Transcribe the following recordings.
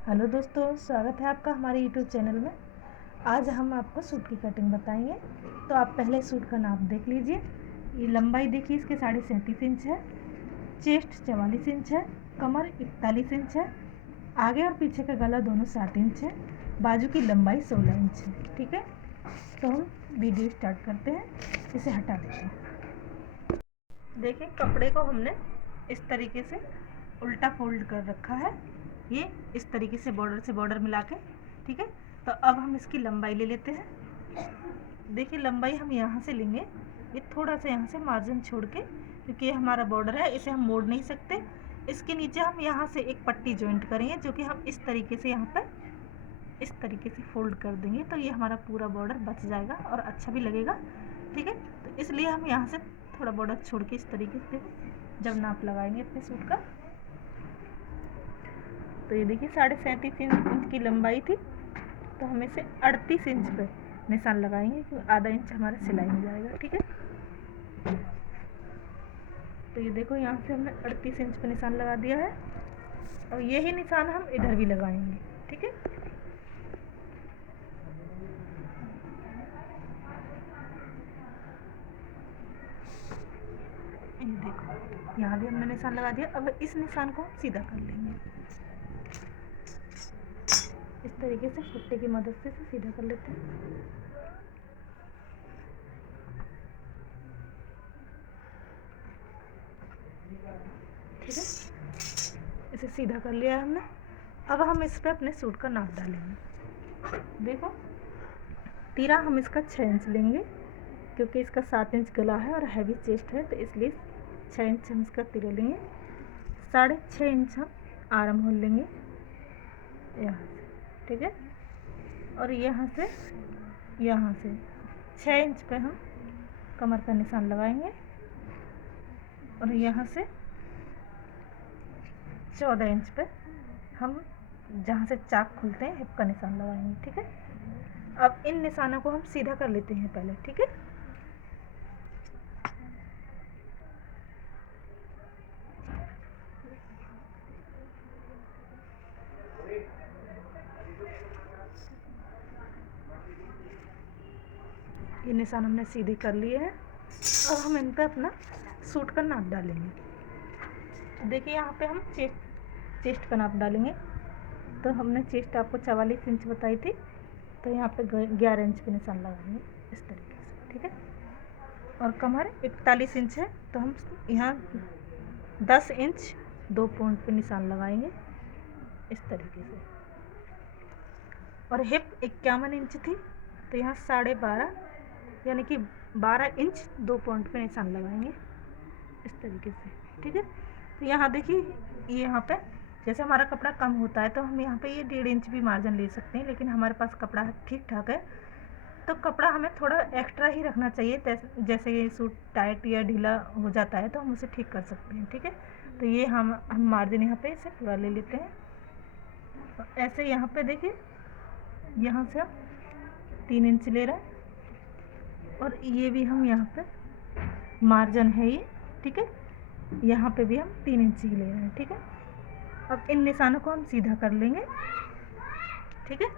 Hello दोस्तों, स्वागत है आपका हमारे यूट्यूब चैनल में। आज हम आपको सूट की कटिंग बताएंगे। तो आप पहले सूट का नाप देख लीजिए। ये लंबाई देखिए, इसके 37.5 इंच है, चेस्ट 44 इंच है, कमर 41 इंच है, आगे और पीछे का गला दोनों 7 इंच है, बाजू की लंबाई 16 इंच है। ठीक है, तो हम वीडियो स्टार्ट करते हैं। इसे हटा देते हैं। देखिए, कपड़े को हमने इस तरीके से उल्टा फोल्ड कर रखा है, ये इस तरीके से बॉर्डर मिला के। ठीक है, तो अब हम इसकी लंबाई ले लेते हैं। देखिए, लंबाई हम यहाँ से लेंगे, ये थोड़ा सा यहाँ से मार्जिन छोड़ के, क्योंकि ये हमारा बॉर्डर है, इसे हम मोड़ नहीं सकते। इसके नीचे हम यहाँ से एक पट्टी जॉइंट करेंगे, जो कि हम इस तरीके से यहाँ पर इस तरीके से फोल्ड कर देंगे, तो ये हमारा पूरा बॉर्डर बच जाएगा और अच्छा भी लगेगा। ठीक है, तो इसलिए हम यहाँ से थोड़ा बॉर्डर छोड़ के इस तरीके से जब नाप लगाएंगे अपने सूट का, तो ये देखिए 37.5 इंच की लंबाई थी, तो हम इसे 38 इंच पे निशान लगाएंगे, क्योंकि आधा इंच हमारा सिलाई में जाएगा। ठीक है, तो ये देखो, यहाँ से हमने 38 इंच पे निशान लगा दिया है, और यही निशान हम इधर भी लगाएंगे। ठीक है, ये देखो, यहाँ भी हमने निशान लगा दिया। अब इस निशान को हम सीधा कर लेंगे, इस तरीके से फुट्टे की मदद से इसे सीधा कर लेते हैं। ठीक है, इसे सीधा कर लिया है हमने। अब हम इस पे अपने सूट का नाप डालेंगे। देखो, तीरा हम इसका 6 इंच लेंगे, क्योंकि इसका 7 इंच गला है और हैवी चेस्ट है, तो इसलिए 6 इंच हम इसका तीरा लेंगे। 6.5 इंच हम आर्म होल लेंगे यहाँ से। ठीक है, और यहाँ से 6 इंच पे हम कमर का निशान लगाएंगे, और यहाँ से 14 इंच पे हम जहाँ से चाक खुलते हैं हिप का निशान लगाएंगे। ठीक है, अब इन निशानों को हम सीधा कर लेते हैं पहले। ठीक है, ये निशान हमने सीधे कर लिए हैं। अब हम इन पर अपना सूट का नाप डालेंगे। देखिए, यहाँ पे हम चेस्ट का नाप डालेंगे। तो हमने चेस्ट आपको 44 इंच बताई थी, तो यहाँ पे 11 इंच पे निशान लगाएंगे इस तरीके से। ठीक है, और कमर 41 इंच है, तो हम यहाँ 10 इंच 2 पॉइंट पे निशान लगाएंगे इस तरीके से। और हिप 51 इंच थी, तो यहाँ 12.5 यानी कि 12 इंच 2 पॉइंट पे निशान लगाएंगे इस तरीके से। ठीक है, तो यहाँ देखिए, ये यहाँ पे जैसे हमारा कपड़ा कम होता है, तो हम यहाँ पे ये 1.5 इंच भी मार्जिन ले सकते हैं, लेकिन हमारे पास कपड़ा ठीक ठाक है, तो कपड़ा हमें थोड़ा एक्स्ट्रा ही रखना चाहिए। जैसे ये सूट टाइट या ढीला हो जाता है, तो हम उसे ठीक कर सकते हैं। ठीक है, तो ये हम मार्जिन यहाँ पे इसे पूरा ले लेते हैं। ऐसे यहाँ पे देखिए, यहाँ से हम 3 इंच ले रहे हैं, और ये भी हम यहाँ पे मार्जिन है ये। ठीक है, यहाँ पे भी हम 3 इंच ही ले रहे हैं। ठीक है, अब इन निशानों को हम सीधा कर लेंगे। ठीक है,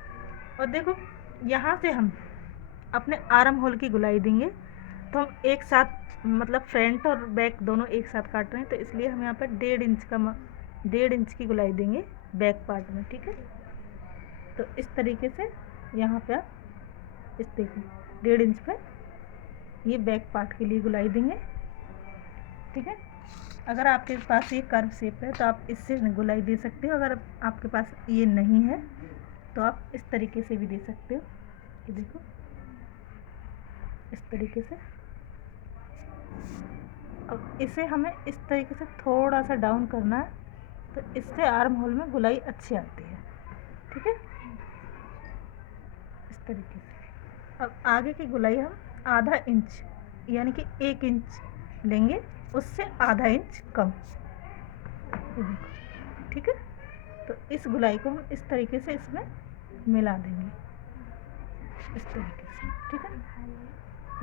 और देखो, यहाँ से हम अपने आर्म होल की गुलाई देंगे, तो हम एक साथ मतलब फ्रंट और बैक दोनों एक साथ काट रहे हैं, तो इसलिए हम यहाँ पर 1.5 इंच की गुलाई देंगे बैक पार्ट में। ठीक है, तो इस तरीके से यहाँ पे आप इस देखो 1.5 इंच पे ये बैक पार्ट के लिए गुलाई देंगे। ठीक है, अगर आपके पास ये कर्व शेप है, तो आप इससे गुलाई दे सकते हो। अगर आपके पास ये नहीं है, तो आप इस तरीके से भी दे सकते हो। ये देखो, इस तरीके से। अब इसे हमें इस तरीके से थोड़ा सा डाउन करना है, तो इससे आर्म होल में गुलाई अच्छी आती है। ठीक है, इस तरीके से। अब आगे की गुलाई हम आधा इंच यानी कि 1 इंच लेंगे, उससे आधा इंच कम। ये देखो, ठीक है, तो इस गुलाई को हम इस तरीके से इसमें मिला देंगे इस तरीके से। ठीक है,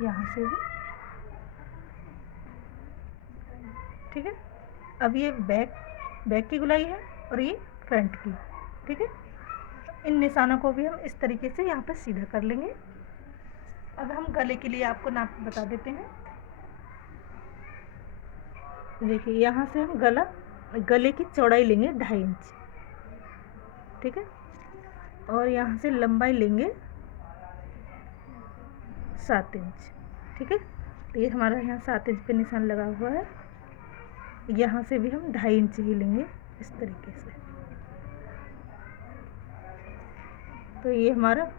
यहाँ से भी। ठीक है, अब ये बैक की गुलाई है, और ये फ्रंट की। ठीक है, निशानों को भी हम इस तरीके से यहाँ पर सीधा कर लेंगे। अब हम गले के लिए आपको नाप बता देते हैं। देखिए यहाँ से हम गले की चौड़ाई लेंगे 2.5 इंच, ठीक है, और यहाँ से लंबाई लेंगे 7 इंच, ठीक है। तो ये हमारा यहाँ 7 इंच पे निशान लगा हुआ है। यहाँ से भी हम 2.5 इंच ही लेंगे इस तरीके से। तो ये हमारा,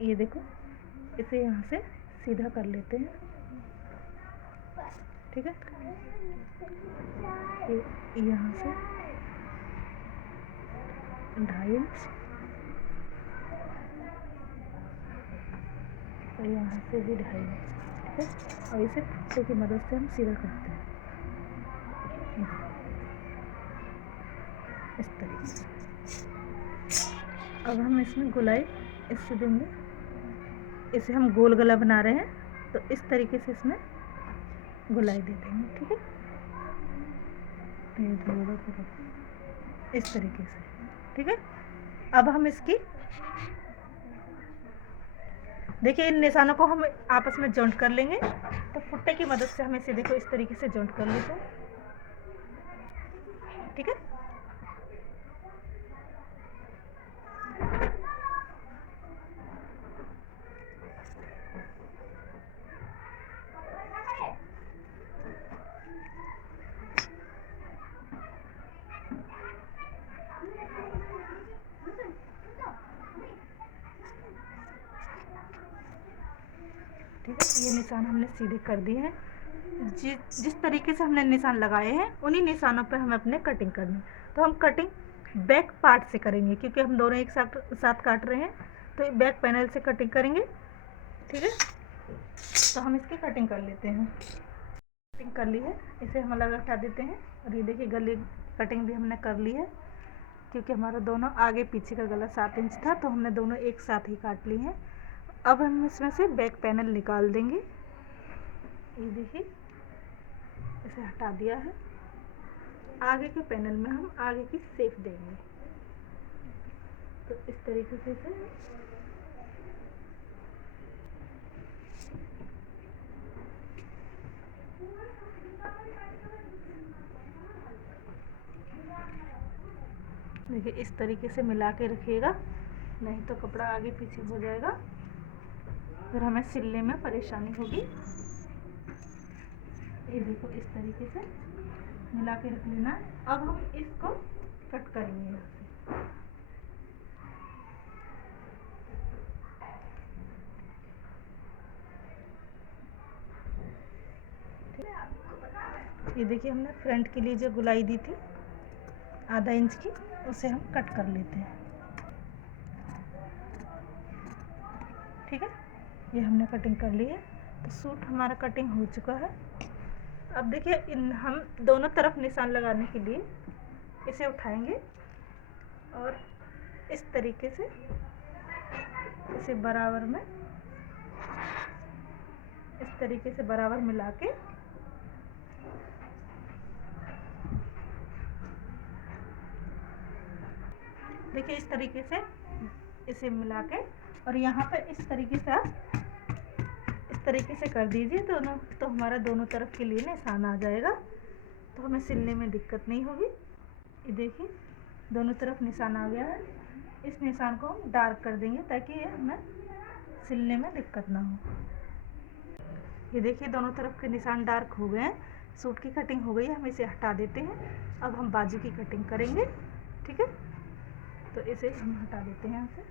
ये देखो, इसे यहाँ से सीधा कर लेते हैं, ठीक है। यहाँ से 2.5 इंच और यहाँ से भी 2.5 इंच, ठीक है। और इसे फुट्टे की मदद से हम सीधा करते हैं इस तरीके से। अब हम इसमें गोलाई इससे देंगे। इसे हम गोल गला बना रहे हैं, तो इस तरीके से इसमें गोलाई दे देंगे, ठीक है। इस तरीके से, ठीक है। अब हम इसकी, देखिए इन निशानों को हम आपस में जॉइंट कर लेंगे। तो फुट्टे की मदद से हम इसे देखो इस तरीके से जॉइंट कर लेते हैं, ठीक है। ठीक है, ये निशान हमने सीधे कर दिए हैं। जिस तरीके से हमने निशान लगाए हैं उन्हीं निशानों पे हमें अपने कटिंग करनी है। तो हम कटिंग बैक पार्ट से करेंगे, क्योंकि हम दोनों एक साथ काट रहे हैं, तो बैक पैनल से कटिंग करेंगे, ठीक है। तो हम इसकी कटिंग कर लेते हैं। कटिंग कर ली है, इसे हम अलग हटा देते हैं। और ये देखिए गले कटिंग भी हमने कर ली है, क्योंकि हमारा दोनों आगे पीछे का गला 7 इंच था, तो हमने दोनों एक साथ ही काट ली हैं। अब हम इसमें से बैक पैनल निकाल देंगे। ये देखिए इसे हटा दिया है। आगे के पैनल में हम आगे की शेप देंगे, तो इस तरीके से इसे देखिए इस तरीके से मिला के रखिएगा, नहीं तो कपड़ा आगे पीछे हो जाएगा, फिर हमें सिलने में परेशानी होगी। ये देखो इस तरीके से मिला के रख लेना है। अब हम इसको कट करेंगे यहाँ से। ये देखिए हमने फ्रंट के लिए जो गुलाई दी थी आधा इंच की, उसे हम कट कर लेते हैं, ठीक है। ये हमने कटिंग कर ली है, तो सूट हमारा कटिंग हो चुका है। अब देखिए हम दोनों तरफ निशान लगाने के लिए इसे उठाएंगे और इस तरीके से इसे बराबर में, इस तरीके से बराबर मिला के देखिए इस तरीके से इसे मिला के, और यहाँ पे इस तरीके से आप इस तरीके से कर दीजिए दोनों, तो हमारा दोनों तरफ के लिए निशान आ जाएगा, तो हमें सिलने में दिक्कत नहीं होगी। ये देखिए दोनों तरफ निशान आ गया है। इस निशान को हम डार्क कर देंगे ताकि ये हमें सिलने में दिक्कत ना हो। ये देखिए दोनों तरफ के निशान डार्क हो गए हैं। सूट की कटिंग हो गई है, हम इसे हटा देते हैं। अब हम बाजू की कटिंग करेंगे, ठीक है। तो इसे हम हटा देते हैं यहाँ से।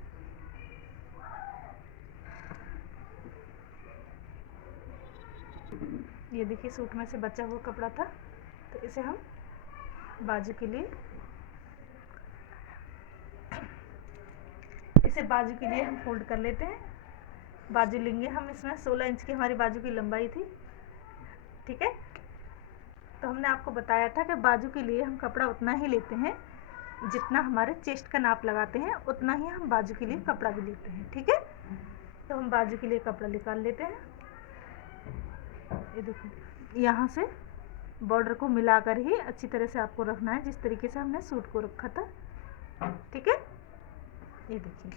ये देखिए सूट में से बचा हुआ कपड़ा था, तो इसे हम बाजू के लिए, इसे बाजू के लिए हम फोल्ड कर लेते हैं। बाजू लेंगे हम, इसमें 16 इंच की हमारी बाजू की लंबाई थी, ठीक है। तो हमने आपको बताया था कि बाजू के लिए हम कपड़ा उतना ही लेते हैं जितना हमारे चेस्ट का नाप लगाते हैं, उतना ही हम बाजू के लिए कपड़ा भी लेते हैं, ठीक है। तो हम बाजू के लिए कपड़ा निकाल लेते हैं। ये देखो यहाँ से बॉर्डर को मिलाकर ही अच्छी तरह से आपको रखना है, जिस तरीके से हमने सूट को रखा था ठीक है, ये देखिए।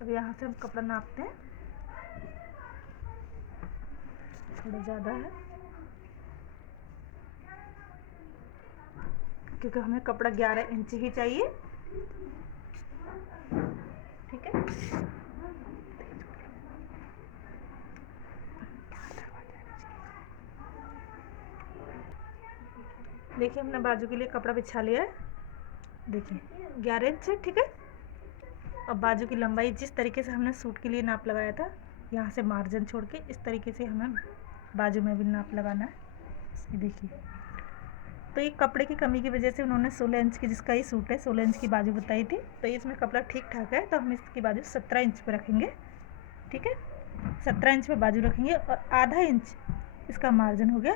अब यहाँ से हम कपड़ा नापते हैं, थोड़ा ज़्यादा है क्योंकि हमें कपड़ा 11 इंच ही चाहिए। ठीक है, देखिए हमने बाजू के लिए कपड़ा बिछा लिया है, देखिए 11 इंच है। ठीक है, अब बाजू की लंबाई जिस तरीके से हमने सूट के लिए नाप लगाया था, यहाँ से मार्जिन छोड़ के इस तरीके से हमें बाजू में भी नाप लगाना है। ये देखिए, तो ये कपड़े की कमी की वजह से उन्होंने 16 इंच की, जिसका ये सूट है 16 इंच की बाजू बताई थी, तो इसमें कपड़ा ठीक ठाक है, तो हम इसकी बाजू 17 इंच पर रखेंगे। ठीक है, 17 इंच पर बाजू रखेंगे और आधा इंच इसका मार्जिन हो गया,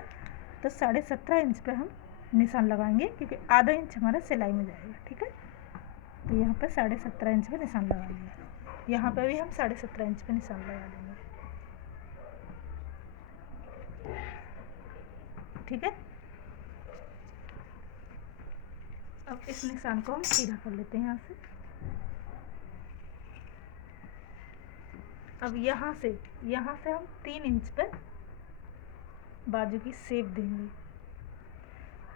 तो 17.5 इंच पे हम निशान लगाएंगे, क्योंकि आधा इंच हमारा सिलाई में जाएगा। ठीक है, तो यहाँ पर 17.5 इंच पे निशान लगा लेंगे, यहाँ पे भी हम 17.5 इंच पे निशान लगा देंगे। ठीक है, अब इस निशान को हम सीधा कर लेते हैं यहाँ से। अब यहाँ से हम 3 इंच पे बाजू की शेप देंगे।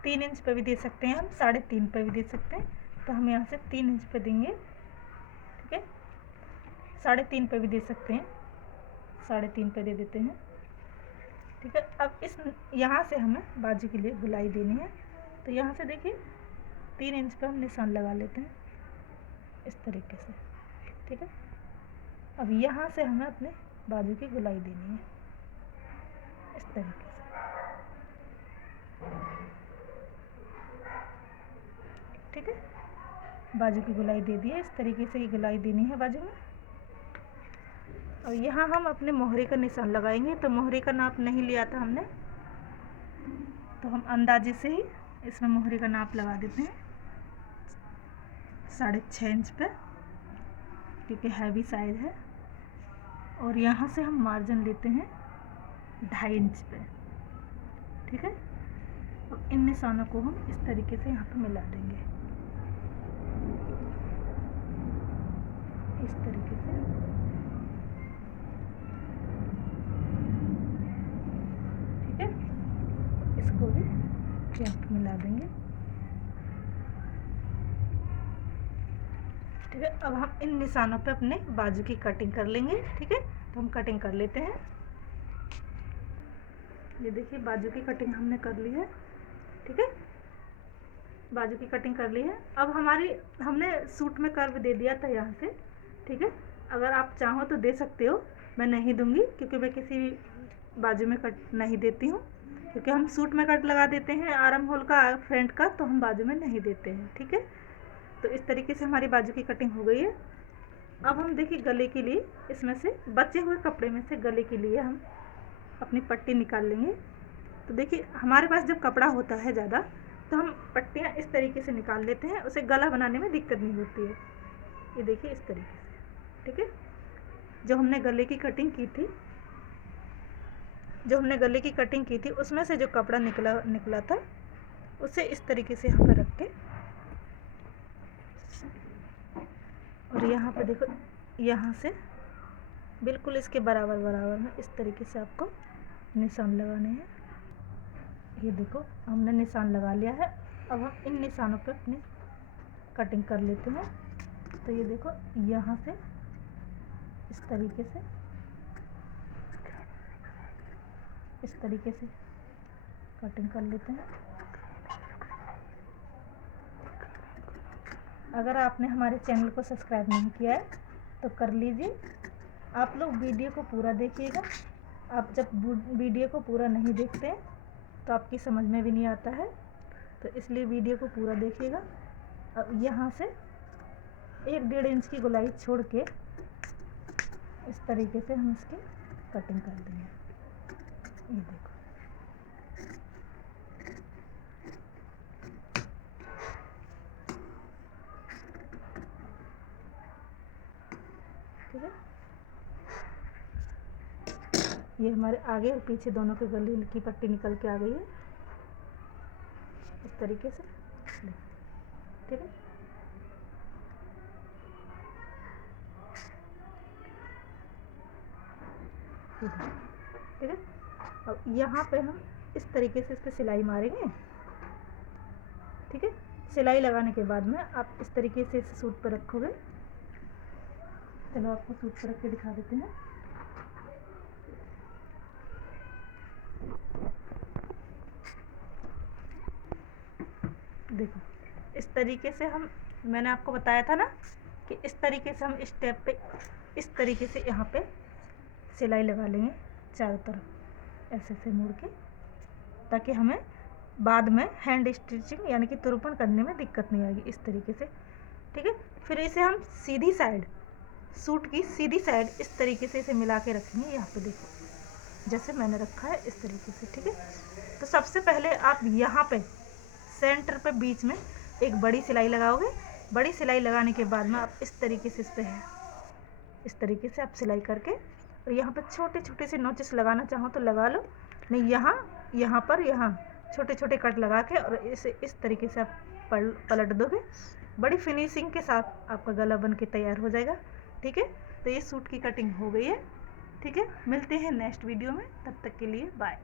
3 इंच पे भी दे सकते हैं हम, 3.5 पे भी दे सकते हैं, तो हम यहाँ से 3 इंच पे देंगे। ठीक है, 3.5 पे भी दे सकते हैं, 3.5 पे दे देते हैं। ठीक है, अब इस यहाँ से हमें बाजू के लिए गुलाई देनी है, तो यहाँ से देखिए 3 इंच पे हम निशान लगा लेते हैं इस तरीके से। ठीक है, अब यहाँ से हमें अपने बाजू की गुलाई देनी है इस तरीके से। ठीक है, बाजू की गुलाई दे दी है, इस तरीके से ही गुलाई देनी है बाजू में। और यहाँ हम अपने मोहरे का निशान लगाएंगे, तो मोहरे का नाप नहीं लिया था हमने, तो हम अंदाजे से ही इसमें मोहरे का नाप लगा देते हैं 6.5 इंच पे, क्योंकि हैवी साइज है। और यहाँ से हम मार्जिन लेते हैं 2.5 इंच पे। ठीक है, और इन निशानों को हम इस तरीके से यहाँ पे मिला देंगे, इस तरीके से। ठीक है, इसको भी यहाँ पे मिला देंगे। ठीक है, अब हम इन निशानों पे अपने बाजू की कटिंग कर लेंगे। ठीक है, तो हम कटिंग कर लेते हैं। ये देखिए बाजू की कटिंग हमने कर ली है। ठीक है, बाजू की कटिंग कर ली है। अब हमने सूट में कर्व दे दिया था यहाँ से। ठीक है, अगर आप चाहो तो दे सकते हो, मैं नहीं दूंगी क्योंकि मैं किसी भी बाजू में कट नहीं देती हूँ, क्योंकि हम सूट में कट लगा देते हैं आर्म होल का, फ्रंट का, तो हम बाजू में नहीं देते हैं। ठीक है, तो इस तरीके से हमारी बाजू की कटिंग हो गई है। अब हम देखिए गले के लिए इसमें से बचे हुए कपड़े में से गले के लिए हम अपनी पट्टी निकाल लेंगे। तो देखिए हमारे पास जब कपड़ा होता है ज़्यादा, तो हम पट्टियाँ इस तरीके से निकाल लेते हैं, उसे गला बनाने में दिक्कत नहीं होती है। ये देखिए इस तरीके से। ठीक है, जो हमने गले की कटिंग की थी उसमें से जो कपड़ा निकला था, उसे इस तरीके से यहाँ पर रख के, और यहाँ पे देखो, यहाँ से बिल्कुल इसके बराबर में इस तरीके से आपको निशान लगाने हैं। ये देखो हमने निशान लगा लिया है। अब हम इन निशानों पे अपनी कटिंग कर लेते हैं। तो ये देखो यहाँ से इस तरीके से कटिंग कर लेते हैं। अगर आपने हमारे चैनल को सब्सक्राइब नहीं किया है तो कर लीजिए। आप लोग वीडियो को पूरा देखिएगा। आप जब वीडियो को पूरा नहीं देखते हैं तो आपकी समझ में भी नहीं आता है, तो इसलिए वीडियो को पूरा देखिएगा। अब यहाँ से 1-1.5 इंच की गोलाई छोड़ के इस तरीके से हम इसकी कटिंग कर देंगे। ये देखो, ठीक है। ये हमारे आगे और पीछे दोनों के गले की पट्टी निकल के आ गई है। इस तरीके से, ठीक है। ठीक है, अब यहाँ पे हम इस तरीके से इस पर सिलाई मारेंगे, ठीक है। सिलाई लगाने के बाद में आप इस तरीके से इस सूट पर रखोगे। चलो आपको सूट पर रख के दिखा देते हैं। देखो इस तरीके से हम, मैंने आपको बताया था ना कि इस तरीके से हम स्टेप पे इस तरीके से यहाँ पे सिलाई लगा लेंगे चारों तरफ, ऐसे से मोड़ के, ताकि हमें बाद में हैंड स्टिचिंग यानी कि तुरपन करने में दिक्कत नहीं आएगी, इस तरीके से, ठीक है। फिर इसे हम सीधी साइड, सूट की सीधी साइड इस तरीके से इसे मिला के रखेंगे। यहाँ पे देखो जैसे मैंने रखा है इस तरीके से, ठीक है। तो सबसे पहले आप यहाँ पे सेंटर पे बीच में एक बड़ी सिलाई लगाओगे। बड़ी सिलाई लगाने के बाद में आप इस तरीके से इस तरीके से आप सिलाई करके, और यहाँ पे छोटे छोटे से नोचेस लगाना चाहो तो लगा लो, नहीं यहाँ पर छोटे छोटे कट लगा के और इसे इस तरीके से आप पलट दोगे। बड़ी फिनिशिंग के साथ आपका गला बन के तैयार हो जाएगा, ठीक है। तो ये सूट की कटिंग हो गई है, ठीक है। मिलते हैं नेक्स्ट वीडियो में, तब तक के लिए बाय।